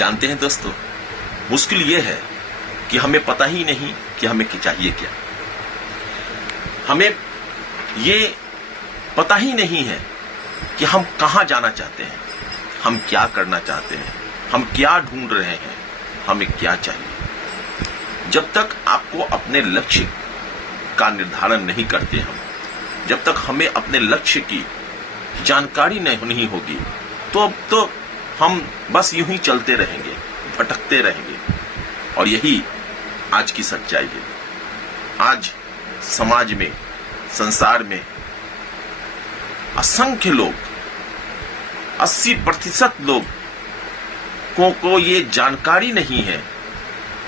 जानते हैं दोस्तों, मुश्किल ये है कि हमें पता ही नहीं कि हमें चाहिए क्या। हमें ये पता ही नहीं है कि हम कहां जाना चाहते हैं, हम क्या करना चाहते हैं, हम क्या ढूंढ रहे हैं, हमें क्या चाहिए। जब तक आपको अपने लक्ष्य का निर्धारण नहीं करते हम, जब तक हमें अपने लक्ष्य की जानकारी नहीं होगी, तो हम बस यूं ही चलते रहेंगे, भटकते रहेंगे। और यही आज की सच्चाई है। आज समाज में, संसार में असंख्य लोग, 80% लोग को ये जानकारी नहीं है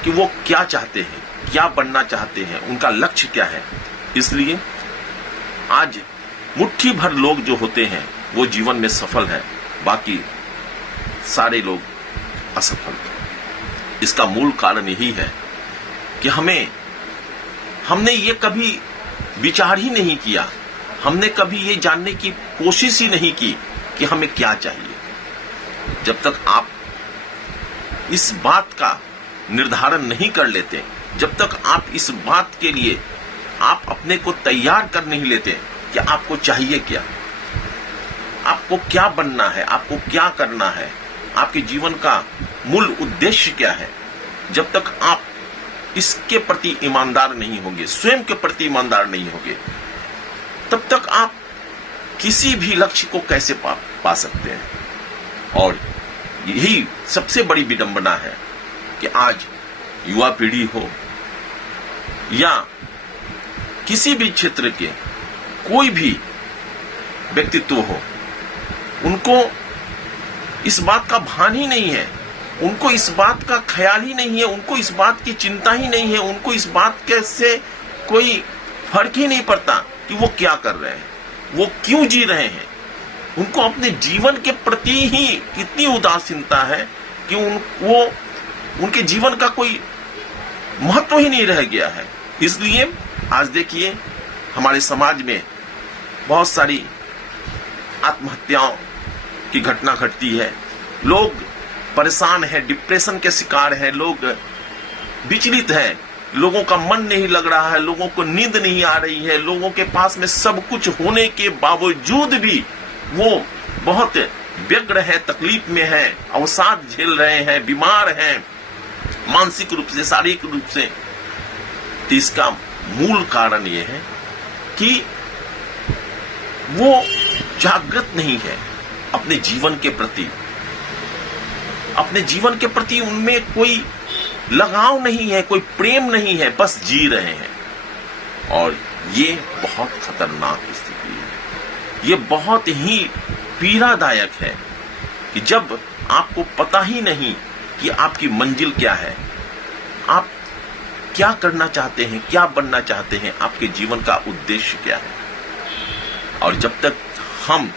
कि वो क्या चाहते हैं, क्या बनना चाहते हैं, उनका लक्ष्य क्या है। इसलिए आज मुट्ठी भर लोग जो होते हैं वो जीवन में सफल हैं, बाकी सारे लोग असफल। इसका मूल कारण यही है कि हमने ये कभी विचार ही नहीं किया, हमने कभी ये जानने की कोशिश ही नहीं की कि हमें क्या चाहिए। जब तक आप इस बात का निर्धारण नहीं कर लेते, जब तक आप इस बात के लिए आप अपने को तैयार कर नहीं लेते कि आपको चाहिए क्या, आपको क्या बनना है, आपको क्या करना है, आपके जीवन का मूल उद्देश्य क्या है, जब तक आप इसके प्रति ईमानदार नहीं होंगे, स्वयं के प्रति ईमानदार नहीं होंगे, तब तक आप किसी भी लक्ष्य को कैसे पा सकते हैं। और यही सबसे बड़ी विडंबना है कि आज युवा पीढ़ी हो या किसी भी क्षेत्र के कोई भी व्यक्तित्व हो, उनको इस बात का भान ही नहीं है, उनको इस बात का ख्याल ही नहीं है, उनको इस बात की चिंता ही नहीं है, उनको इस बात के से कोई फर्क ही नहीं पड़ता कि वो क्या कर रहे हैं, वो क्यों जी रहे हैं। उनको अपने जीवन के प्रति ही इतनी उदासीनता है कि उनके जीवन का कोई महत्व ही नहीं रह गया है। इसलिए आज देखिए हमारे समाज में बहुत सारी आत्महत्याओं की घटना घटती है, लोग परेशान हैं, डिप्रेशन के शिकार हैं, लोग विचलित हैं, लोगों का मन नहीं लग रहा है, लोगों को नींद नहीं आ रही है, लोगों के पास में सब कुछ होने के बावजूद भी वो बहुत व्यग्र है, तकलीफ में है, अवसाद झेल रहे हैं, बीमार हैं मानसिक रूप से, शारीरिक रूप से। तो इसका मूल कारण ये है कि वो जागृत नहीं है अपने जीवन के प्रति, अपने जीवन के प्रति उनमें कोई लगाव नहीं है, कोई प्रेम नहीं है, बस जी रहे हैं। और ये बहुत खतरनाक स्थिति है, ये बहुत ही पीड़ादायक है कि जब आपको पता ही नहीं कि आपकी मंजिल क्या है, आप क्या करना चाहते हैं, क्या बनना चाहते हैं, आपके जीवन का उद्देश्य क्या है। और जब तक हम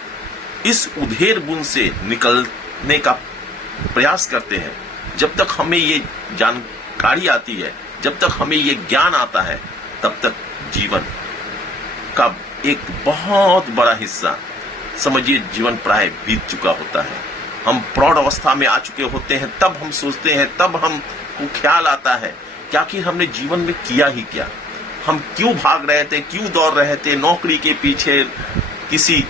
इस उधेड़ बुन से निकलने का प्रयास करते हैं, जब तक हमें ये जानकारी आती है, जब तक हमें ये ज्ञान आता है, तब तक जीवन का एक बहुत बड़ा हिस्सा, समझिए जीवन प्राय बीत चुका होता है। हम प्रौढ़ अवस्था में आ चुके होते हैं, तब हम सोचते हैं, तब हमको ख्याल आता है कि आखिर हमने जीवन में किया ही क्या, हम क्यों भाग रहे थे, क्यों दौड़ रहे थे, नौकरी के पीछे, किसी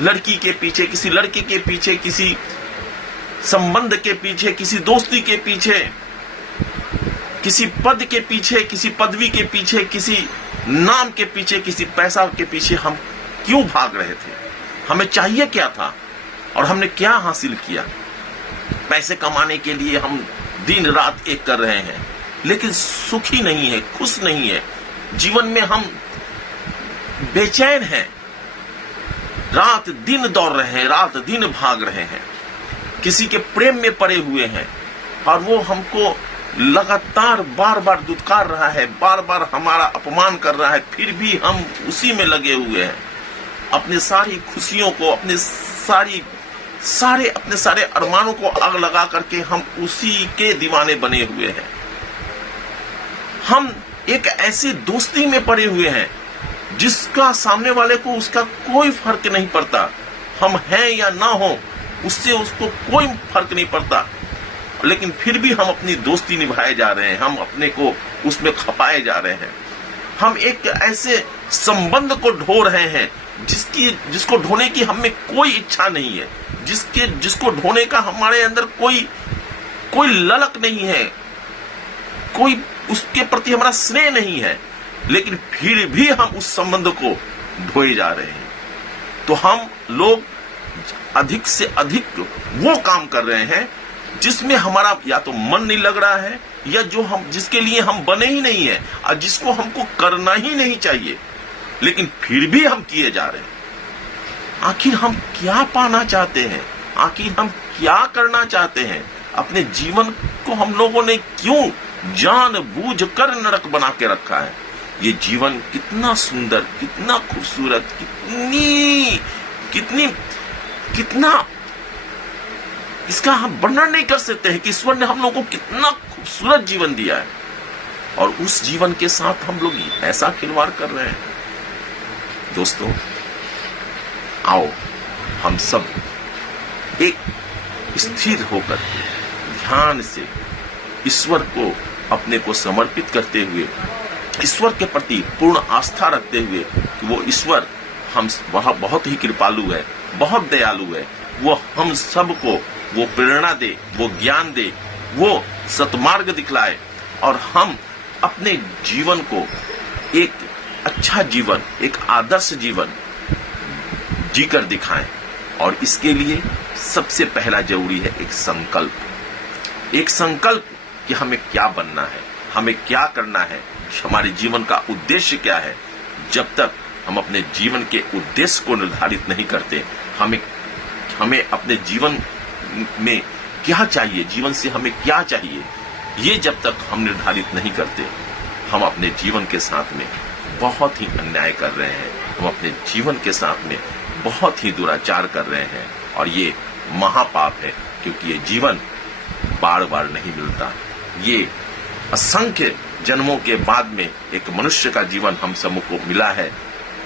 लड़की के पीछे, किसी लड़के के पीछे, किसी संबंध के पीछे, किसी दोस्ती के पीछे, किसी पद के पीछे, किसी पदवी के पीछे, किसी नाम के पीछे, किसी पैसा के पीछे हम क्यों भाग रहे थे, हमें चाहिए क्या था और हमने क्या हासिल किया। पैसे कमाने के लिए हम दिन रात एक कर रहे हैं, लेकिन सुखी नहीं है, खुश नहीं है, जीवन में हम बेचैन हैं, रात दिन दौड़ रहे हैं, रात दिन भाग रहे हैं, किसी के प्रेम में पड़े हुए हैं और वो हमको लगातार बार बार दुत्कार रहा है, बार बार हमारा अपमान कर रहा है, फिर भी हम उसी में लगे हुए हैं। अपने सारी खुशियों को, अपने सारे अरमानों को आग लगा करके हम उसी के दीवाने बने हुए हैं। हम एक ऐसी दोस्ती में पड़े हुए हैं जिसका सामने वाले को उसका कोई फर्क नहीं पड़ता, हम हैं या ना हो उससे उसको कोई फर्क नहीं पड़ता। लेकिन फिर भी हम अपनी दोस्ती निभाए जा रहे हैं, हम अपने को उसमें खपाए जा रहे हैं। हम एक ऐसे संबंध को ढो रहे हैं जिसको ढोने की हमें कोई इच्छा नहीं है, जिसको ढोने का हमारे अंदर कोई ललक नहीं है, कोई उसके प्रति हमारा स्नेह नहीं है, लेकिन फिर भी हम उस संबंध को ढोए जा रहे हैं। तो हम लोग अधिक से अधिक वो काम कर रहे हैं जिसमें हमारा या तो मन नहीं लग रहा है, या जिसके लिए हम बने ही नहीं है और जिसको हमको करना ही नहीं चाहिए, लेकिन फिर भी हम किए जा रहे हैं। आखिर हम क्या पाना चाहते हैं? आखिर हम क्या करना चाहते हैं? अपने जीवन को हम लोगों ने क्यों जानबूझकर नरक बना के रखा है? ये जीवन कितना सुंदर, कितना खूबसूरत, कितना इसका हम वर्णन नहीं कर सकते हैं कि ईश्वर ने हम लोगों को कितना खूबसूरत जीवन दिया है, और उस जीवन के साथ हम लोग ऐसा खिलवाड़ कर रहे हैं। दोस्तों, आओ हम सब एक स्थिर होकर ध्यान से ईश्वर को अपने को समर्पित करते हुए, ईश्वर के प्रति पूर्ण आस्था रखते हुए कि वो ईश्वर वह बहुत ही कृपालु है, बहुत दयालु है, वो हम सबको वो प्रेरणा दे, वो ज्ञान दे, वो सतमार्ग दिखलाए, और हम अपने जीवन को एक अच्छा जीवन, एक आदर्श जीवन जीकर दिखाएं। और इसके लिए सबसे पहला जरूरी है एक संकल्प कि हमें क्या बनना है, हमें क्या करना है, हमारे जीवन का उद्देश्य क्या है। जब तक हम अपने जीवन के उद्देश्य को निर्धारित नहीं करते, हमें अपने जीवन में क्या चाहिए, जीवन से हमें क्या चाहिए, ये जब तक हम निर्धारित नहीं करते, हम अपने जीवन के साथ में बहुत ही अन्याय कर रहे हैं, हम अपने जीवन के साथ में बहुत ही दुराचार कर रहे हैं, और ये महापाप है, क्योंकि ये जीवन बार बार नहीं मिलता। ये असंख्य जन्मों के बाद में एक मनुष्य का जीवन हम सबको मिला है।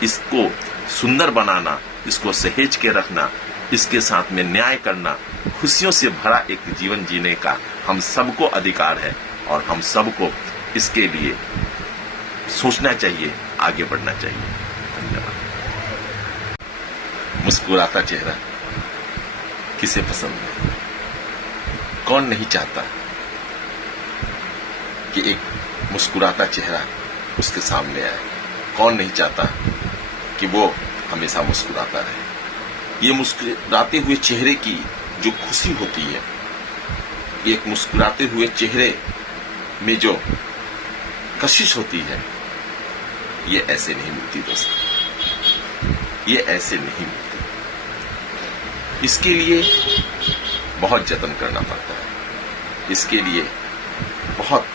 इसको सुंदर बनाना, इसको सहेज के रखना, इसके साथ में न्याय करना, खुशियों से भरा एक जीवन जीने का हम सबको अधिकार है, और हम सबको इसके लिए सोचना चाहिए, आगे बढ़ना चाहिए। धन्यवाद। मुस्कुराता चेहरा किसे पसंद है? कौन नहीं चाहता कि एक मुस्कुराता चेहरा उसके सामने आए? कौन नहीं चाहता कि वो हमेशा मुस्कुराता रहे? ये मुस्कुराते हुए चेहरे की जो खुशी होती है, एक मुस्कुराते हुए चेहरे में जो कशिश होती है, ये ऐसे नहीं मिलती दोस्तों, ये ऐसे नहीं मिलती। इसके लिए बहुत जतन करना पड़ता है, इसके लिए बहुत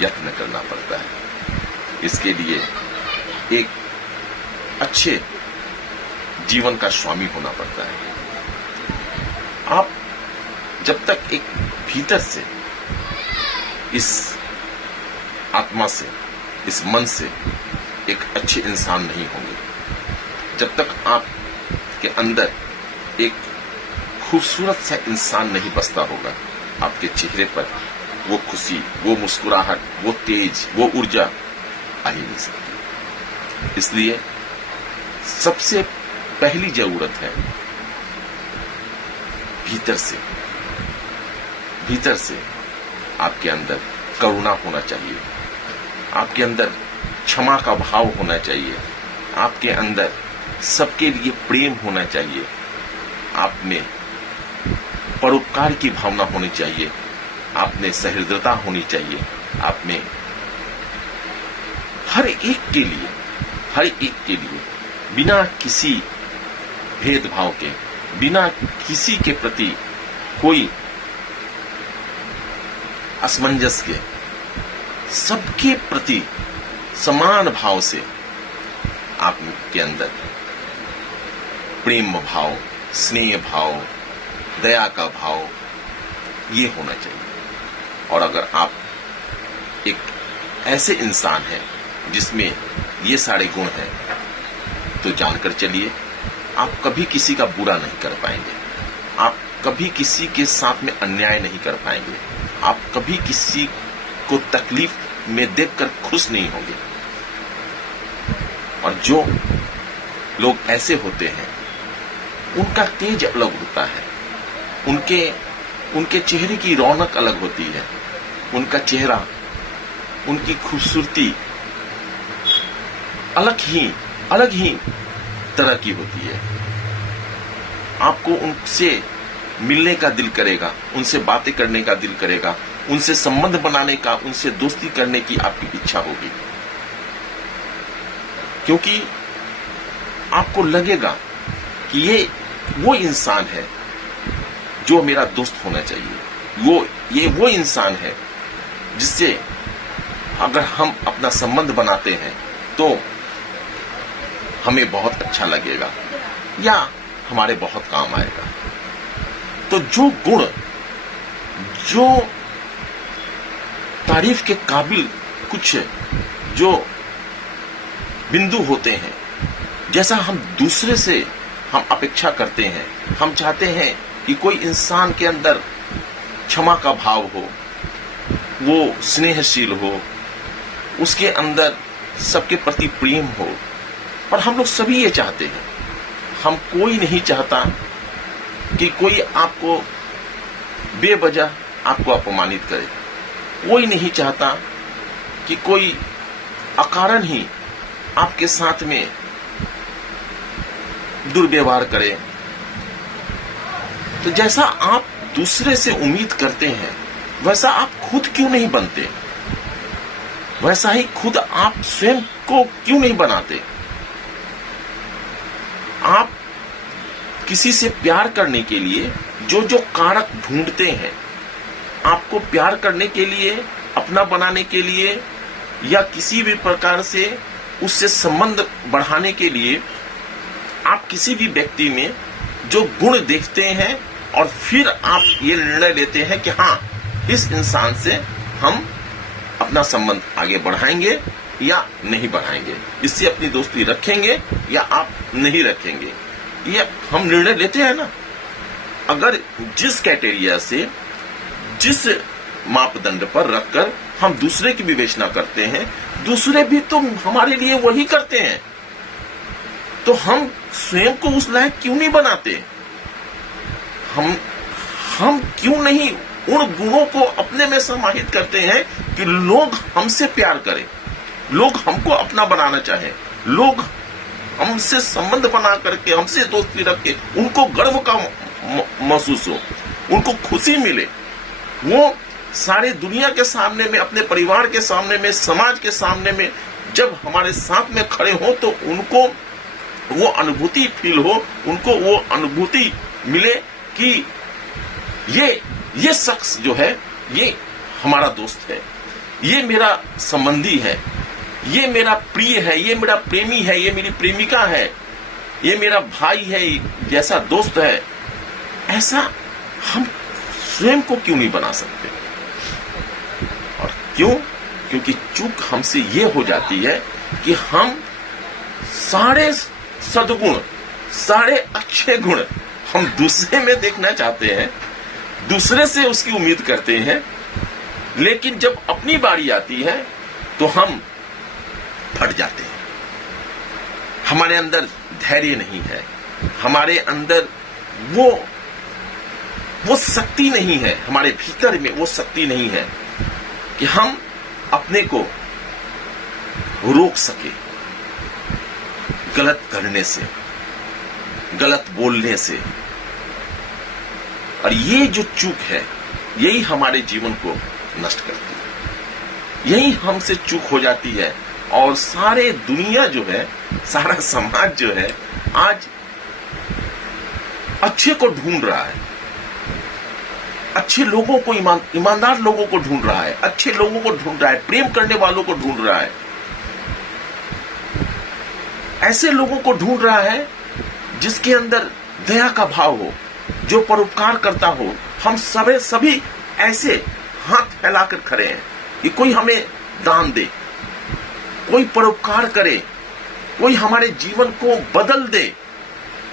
यत्न करना पड़ता है, इसके लिए एक अच्छे जीवन का स्वामी होना पड़ता है। आप जब तक एक भीतर से, इस आत्मा से, इस मन से एक अच्छे इंसान नहीं होंगे, जब तक आप के अंदर एक खूबसूरत सा इंसान नहीं बसता होगा, आपके चेहरे पर वो खुशी, वो मुस्कुराहट, वो तेज, वो ऊर्जा आ ही नहीं सकती। इसलिए सबसे पहली जरूरत है भीतर से आपके अंदर करुणा होना चाहिए, आपके अंदर क्षमा का भाव होना चाहिए, आपके अंदर सबके लिए प्रेम होना चाहिए, आप में परोपकार की भावना होनी चाहिए, आप में सहृदयता होनी चाहिए, आप में हर एक के लिए बिना किसी भेदभाव के, बिना किसी के प्रति कोई असमंजस के, सबके प्रति समान भाव से आपके अंदर प्रेम भाव, स्नेह भाव, दया का भाव ये होना चाहिए। और अगर आप एक ऐसे इंसान हैं जिसमें ये सारे गुण हैं, तो जानकर चलिए आप कभी किसी का बुरा नहीं कर पाएंगे, आप कभी किसी के साथ में अन्याय नहीं कर पाएंगे, आप कभी किसी को तकलीफ में देखकर खुश नहीं होंगे। और जो लोग ऐसे होते हैं उनका तेज अलग होता है, उनके चेहरे की रौनक अलग होती है, उनका चेहरा, उनकी खूबसूरती अलग ही तरह की होती है। आपको उनसे मिलने का दिल करेगा, उनसे बातें करने का दिल करेगा, उनसे संबंध बनाने का, उनसे दोस्ती करने की आपकी इच्छा होगी, क्योंकि आपको लगेगा कि ये वो इंसान है जो मेरा दोस्त होना चाहिए, ये वो इंसान है जिससे अगर हम अपना संबंध बनाते हैं तो हमें बहुत अच्छा लगेगा या हमारे बहुत काम आएगा। तो जो गुण, जो तारीफ के काबिल कुछ जो बिंदु होते हैं, जैसा हम दूसरे से हम अपेक्षा करते हैं, हम चाहते हैं कि कोई इंसान के अंदर क्षमा का भाव हो, वो स्नेहशील हो, उसके अंदर सबके प्रति प्रेम हो, और हम लोग सभी ये चाहते हैं। हम कोई नहीं चाहता कि कोई आपको बेवजह आपको अपमानित करे, कोई नहीं चाहता कि कोई अकारण ही आपके साथ में दुर्व्यवहार करे। तो जैसा आप दूसरे से उम्मीद करते हैं वैसा आप खुद क्यों नहीं बनते, वैसा ही खुद आप स्वयं को क्यों नहीं बनाते। आप किसी से प्यार करने के लिए जो जो कारक ढूंढते हैं, आपको प्यार करने के लिए, अपना बनाने के लिए या किसी भी प्रकार से उससे संबंध बढ़ाने के लिए, आप किसी भी व्यक्ति में जो गुण देखते हैं और फिर आप ये निर्णय लेते हैं कि हाँ, इस इंसान से हम अपना संबंध आगे बढ़ाएंगे या नहीं बढ़ाएंगे, इससे अपनी दोस्ती रखेंगे या आप नहीं रखेंगे, ये हम निर्णय लेते हैं ना। अगर जिस क्राइटेरिया से, जिस मापदंड पर रखकर हम दूसरे की विवेचना करते हैं, दूसरे भी तो हमारे लिए वही करते हैं, तो हम स्वयं को उस लायक क्यों नहीं बनाते। हम क्यों नहीं उन गुणों को अपने में समाहित करते हैं कि लोग हमसे प्यार करें, लोग हमको अपना बनाना चाहें, लोग हमसे संबंध बना करके, हमसे दोस्ती रख के उनको गर्व का महसूस हो, उनको खुशी मिले, वो सारे दुनिया के सामने में, अपने परिवार के सामने में, समाज के सामने में जब हमारे साथ में खड़े हो तो उनको वो अनुभूति फील हो, उनको वो अनुभूति मिले कि ये शख्स जो है ये हमारा दोस्त है, ये मेरा संबंधी है, ये मेरा प्रिय है, ये मेरा प्रेमी है, ये मेरी प्रेमिका है, ये मेरा भाई है, जैसा दोस्त है। ऐसा हम स्वयं को क्यों नहीं बना सकते। और क्यों? क्योंकि चूक हमसे ये हो जाती है कि हम सारे सद्गुण, सारे अच्छे गुण हम दूसरे में देखना चाहते हैं, दूसरे से उसकी उम्मीद करते हैं, लेकिन जब अपनी बारी आती है तो हम फट जाते हैं। हमारे अंदर धैर्य नहीं है, हमारे अंदर वो शक्ति नहीं है, हमारे भीतर में वो शक्ति नहीं है कि हम अपने को रोक सके गलत करने से, गलत बोलने से। और ये जो चूक है यही हमारे जीवन को नष्ट करती है, यही हमसे चूक हो जाती है। और सारे दुनिया जो है, सारा समाज जो है आज अच्छे को ढूंढ रहा है, अच्छे लोगों को, ईमानदार लोगों को ढूंढ रहा है, अच्छे लोगों को ढूंढ रहा है, प्रेम करने वालों को ढूंढ रहा है, ऐसे लोगों को ढूंढ रहा है जिसके अंदर दया का भाव हो, जो परोपकार करता हो। हम सभी ऐसे हाथ फैलाकर खड़े हैं कि कोई हमें दान दे, कोई परोपकार करे, कोई हमारे जीवन को बदल दे,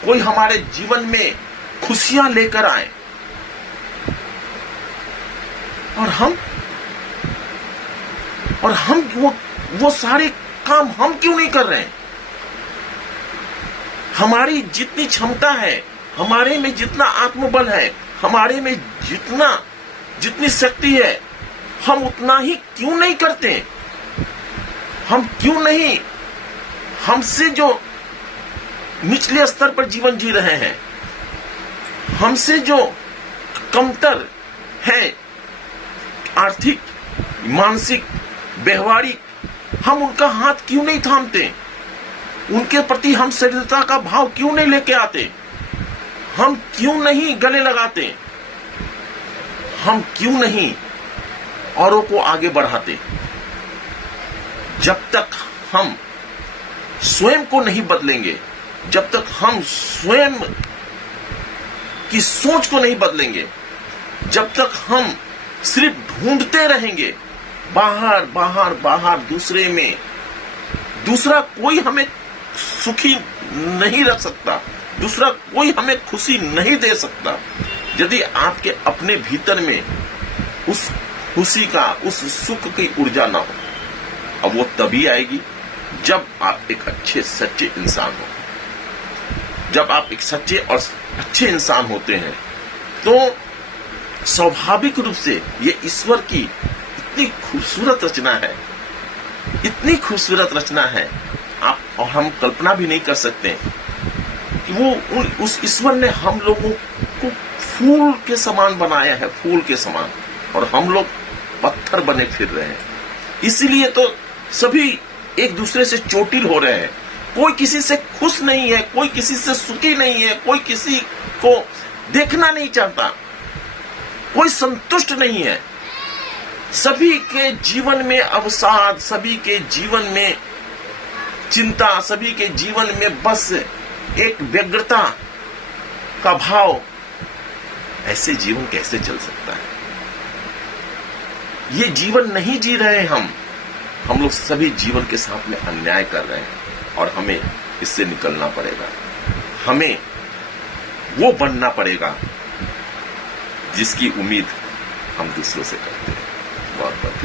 कोई हमारे जीवन में खुशियां लेकर आए, और हम वो सारे काम हम क्यों नहीं कर रहे हैं? हमारी जितनी क्षमता है, हमारे में जितना आत्मबल है, हमारे में जितनी शक्ति है, हम उतना ही क्यों नहीं करते? हम क्यों नहीं हमसे जो निचले स्तर पर जीवन जी रहे हैं, हमसे जो कमतर है, आर्थिक, मानसिक, व्यवहारिक, हम उनका हाथ क्यों नहीं थामते? उनके प्रति हम सरिता का भाव क्यों नहीं लेके आते? हम क्यों नहीं गले लगाते? हम क्यों नहीं औरों को आगे बढ़ाते? जब तक हम स्वयं को नहीं बदलेंगे, जब तक हम स्वयं की सोच को नहीं बदलेंगे, जब तक हम सिर्फ ढूंढते रहेंगे बाहर बाहर बाहर दूसरे में, दूसरा कोई हमें सुखी नहीं रख सकता, दूसरा कोई हमें खुशी नहीं दे सकता। यदि आपके अपने भीतर में उस खुशी का, उस सुख की ऊर्जा ना हो, अब वो तभी आएगी जब आप एक अच्छे सच्चे इंसान हो। जब आप एक सच्चे और अच्छे इंसान होते हैं तो स्वाभाविक रूप से ये ईश्वर की इतनी खूबसूरत रचना है, इतनी खूबसूरत रचना है, आप और हम कल्पना भी नहीं कर सकते कि वो उस ईश्वर ने हम लोगों को फूल के समान बनाया है, फूल के समान, और हम लोग पत्थर बने फिर रहे हैं। इसीलिए तो सभी एक दूसरे से चोटिल हो रहे हैं। कोई किसी से खुश नहीं है, कोई किसी से सुखी नहीं है, कोई किसी को देखना नहीं चाहता, कोई संतुष्ट नहीं है। सभी के जीवन में अवसाद, सभी के जीवन में चिंता, सभी के जीवन में बस एक व्यग्रता का भाव। ऐसे जीवन कैसे चल सकता है? ये जीवन नहीं जी रहे हम लोग सभी जीवन के साथ में अन्याय कर रहे हैं और हमें इससे निकलना पड़ेगा। हमें वो बनना पड़ेगा जिसकी उम्मीद हम दूसरों से करते हैं। बहुत बहुत